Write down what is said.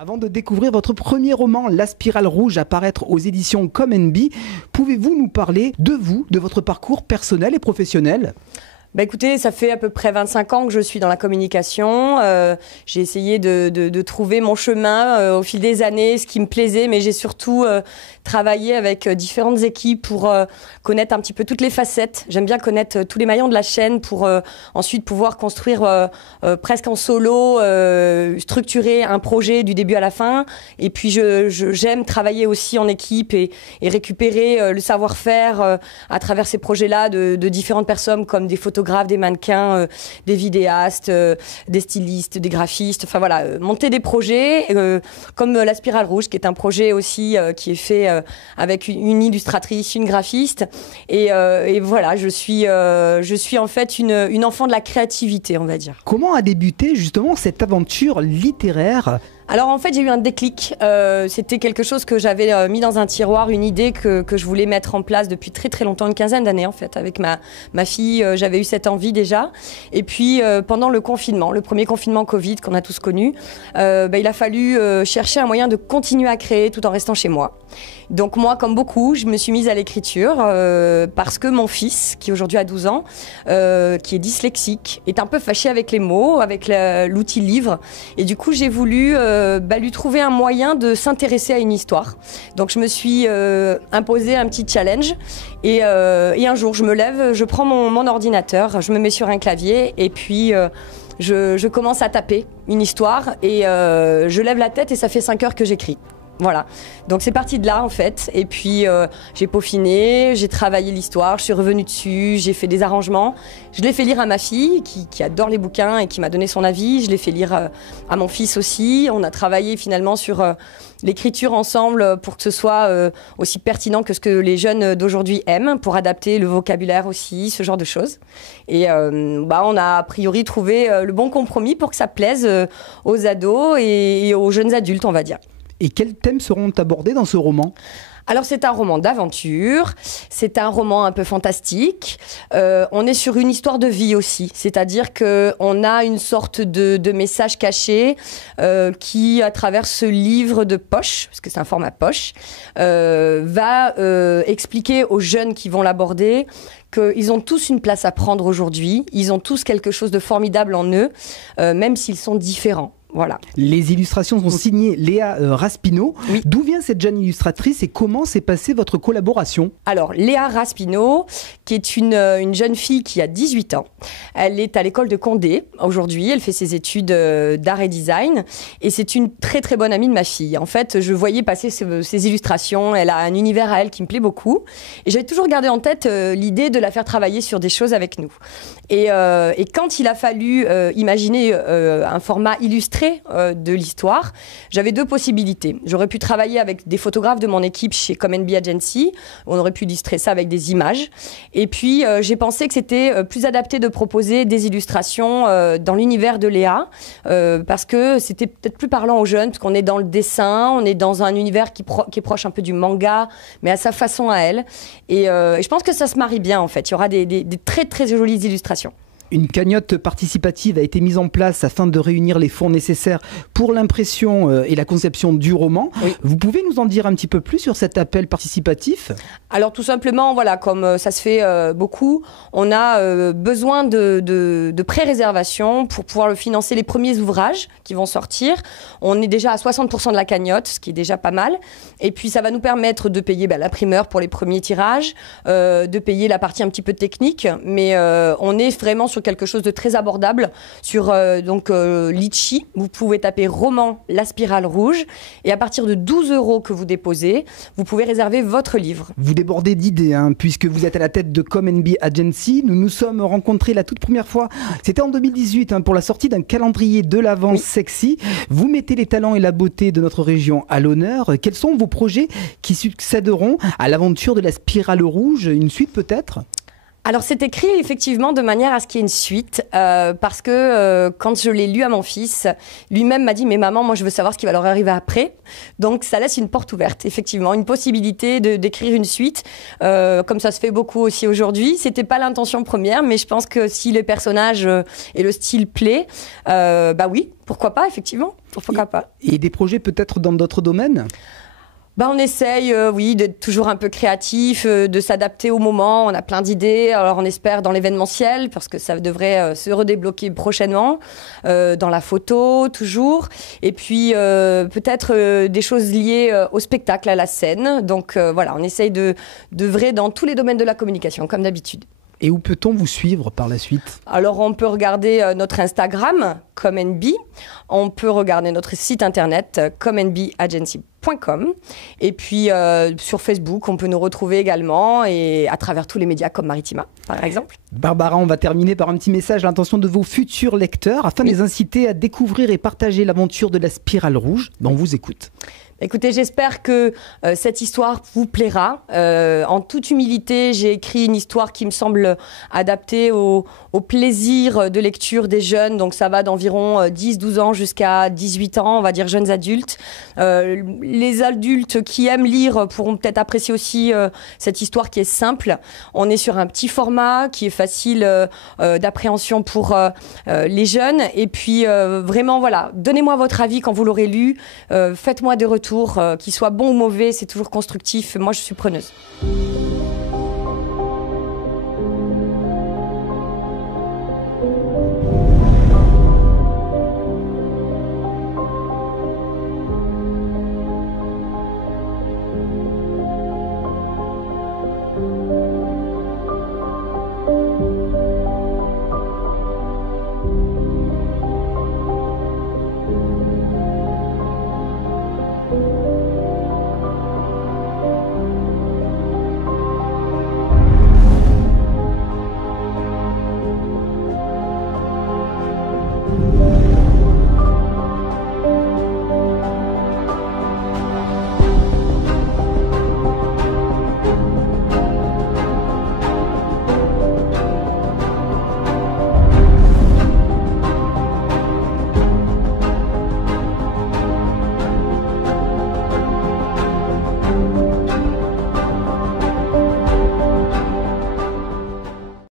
Avant de découvrir votre premier roman, La Spirale Rouge, à paraître aux éditions Come & Be, pouvez-vous nous parler de vous, de votre parcours personnel et professionnel ? Écoutez, ça fait à peu près 25 ans que je suis dans la communication. J'ai essayé de trouver mon chemin au fil des années, ce qui me plaisait, mais j'ai surtout travaillé avec différentes équipes pour connaître un petit peu toutes les facettes. J'aime bien connaître tous les maillons de la chaîne pour ensuite pouvoir construire presque en solo, structurer un projet du début à la fin. Et puis j'aime travailler aussi en équipe et récupérer le savoir-faire à travers ces projets-là de différentes personnes comme des photographes, des mannequins, des vidéastes, des stylistes, des graphistes, enfin voilà, monter des projets comme La Spirale Rouge, qui est un projet aussi qui est fait avec une illustratrice, une graphiste, et voilà, je suis en fait une enfant de la créativité, on va dire. Comment a débuté justement cette aventure littéraire ? Alors en fait, j'ai eu un déclic. C'était quelque chose que j'avais mis dans un tiroir, une idée que je voulais mettre en place depuis très très longtemps, une quinzaine d'années en fait. Avec ma fille, j'avais eu cette envie déjà. Et puis pendant le confinement, le premier confinement Covid qu'on a tous connu, il a fallu chercher un moyen de continuer à créer tout en restant chez moi. Donc moi, comme beaucoup, je me suis mise à l'écriture parce que mon fils, qui aujourd'hui a 12 ans, qui est dyslexique, est un peu fâché avec les mots, avec l'outil livre. Et du coup, j'ai voulu lui trouver un moyen de s'intéresser à une histoire. Donc je me suis imposé un petit challenge et un jour, je me lève, je prends mon ordinateur, je me mets sur un clavier et puis je commence à taper une histoire et je lève la tête et ça fait 5 heures que j'écris. Voilà, donc c'est parti de là en fait, et puis j'ai peaufiné, j'ai travaillé l'histoire, je suis revenue dessus, j'ai fait des arrangements, je l'ai fait lire à ma fille qui adore les bouquins et qui m'a donné son avis, je l'ai fait lire à mon fils aussi, on a travaillé finalement sur l'écriture ensemble pour que ce soit aussi pertinent que ce que les jeunes d'aujourd'hui aiment, pour adapter le vocabulaire aussi, ce genre de choses. Et on a a priori trouvé le bon compromis pour que ça plaise aux ados et aux jeunes adultes, on va dire. Et quels thèmes seront abordés dans ce roman ? Alors c'est un roman d'aventure, c'est un roman un peu fantastique, on est sur une histoire de vie aussi, c'est-à-dire qu'on a une sorte de message caché qui, à travers ce livre de poche, parce que c'est un format poche, va expliquer aux jeunes qui vont l'aborder qu'ils ont tous une place à prendre aujourd'hui, ils ont tous quelque chose de formidable en eux, même s'ils sont différents. Voilà. Les illustrations sont signées Léa Raspineau. Oui. D'où vient cette jeune illustratrice et comment s'est passée votre collaboration ? Alors, Léa Raspineau, qui est une jeune fille qui a 18 ans. Elle est à l'école de Condé aujourd'hui. Elle fait ses études d'art et design. Et c'est une très très bonne amie de ma fille. En fait, je voyais passer ses illustrations. Elle a un univers à elle qui me plaît beaucoup. Et j'avais toujours gardé en tête l'idée de la faire travailler sur des choses avec nous. Et quand il a fallu imaginer un format illustré de l'histoire, j'avais 2 possibilités. J'aurais pu travailler avec des photographes de mon équipe chez Come & Be Agency. On aurait pu illustrer ça avec des images. Et puis, j'ai pensé que c'était plus adapté de proposer des illustrations dans l'univers de Léa, parce que c'était peut-être plus parlant aux jeunes, parce qu'on est dans le dessin, on est dans un univers qui est proche un peu du manga, mais à sa façon à elle. Et je pense que ça se marie bien, en fait. Il y aura des très, très jolies illustrations. Une cagnotte participative a été mise en place afin de réunir les fonds nécessaires pour l'impression et la conception du roman. Oui. Vous pouvez nous en dire un petit peu plus sur cet appel participatif ? Alors tout simplement, voilà, comme ça se fait beaucoup, on a besoin de pré-réservation pour pouvoir financer les premiers ouvrages qui vont sortir. On est déjà à 60% de la cagnotte, ce qui est déjà pas mal. Et puis ça va nous permettre de payer l'imprimeur pour les premiers tirages, de payer la partie un petit peu technique, mais on est vraiment sur quelque chose de très abordable, sur Litchi. Vous pouvez taper roman La Spirale Rouge et à partir de 12 € que vous déposez, vous pouvez réserver votre livre. Vous débordez d'idées, puisque vous êtes à la tête de Come & Be Agency. Nous nous sommes rencontrés la toute première fois, c'était en 2018, pour la sortie d'un calendrier de l'Avent sexy. Vous mettez les talents et la beauté de notre région à l'honneur. Quels sont vos projets qui succéderont à l'aventure de La Spirale Rouge ? Une suite peut-être ? Alors c'est écrit effectivement de manière à ce qu'il y ait une suite, parce que quand je l'ai lu à mon fils, lui-même m'a dit mais maman, moi je veux savoir ce qui va leur arriver après. Donc ça laisse une porte ouverte, effectivement, une possibilité d'écrire une suite, comme ça se fait beaucoup aussi aujourd'hui. C'était pas l'intention première, mais je pense que si les personnages et le style plaît, bah oui, pourquoi pas, effectivement, pourquoi pas. Et des projets peut-être dans d'autres domaines ? Bah, on essaye, oui, d'être toujours un peu créatif, de s'adapter au moment. On a plein d'idées. Alors, on espère dans l'événementiel, parce que ça devrait se redébloquer prochainement. Dans la photo, toujours. Et puis, peut-être des choses liées au spectacle, à la scène. Donc, voilà, on essaye de vrai dans tous les domaines de la communication, comme d'habitude. Et où peut-on vous suivre par la suite ? Alors, on peut regarder notre Instagram, ComNB. On peut regarder notre site internet, comnbagency.com. Et puis, sur Facebook, on peut nous retrouver également, et à travers tous les médias comme Maritima, par exemple. Barbara, on va terminer par un petit message à l'intention de vos futurs lecteurs, afin de les inciter à découvrir et partager l'aventure de la Spirale Rouge. On vous écoute. Écoutez, j'espère que cette histoire vous plaira. En toute humilité, j'ai écrit une histoire qui me semble adaptée au plaisir de lecture des jeunes. Donc ça va d'environ 10-12 ans jusqu'à 18 ans, on va dire jeunes adultes. Les adultes qui aiment lire pourront peut-être apprécier aussi cette histoire qui est simple. On est sur un petit format qui est facile d'appréhension pour les jeunes. Et puis vraiment, voilà, donnez-moi votre avis quand vous l'aurez lu. Faites-moi des retours. Qu'il soit bon ou mauvais, c'est toujours constructif. Moi, je suis preneuse.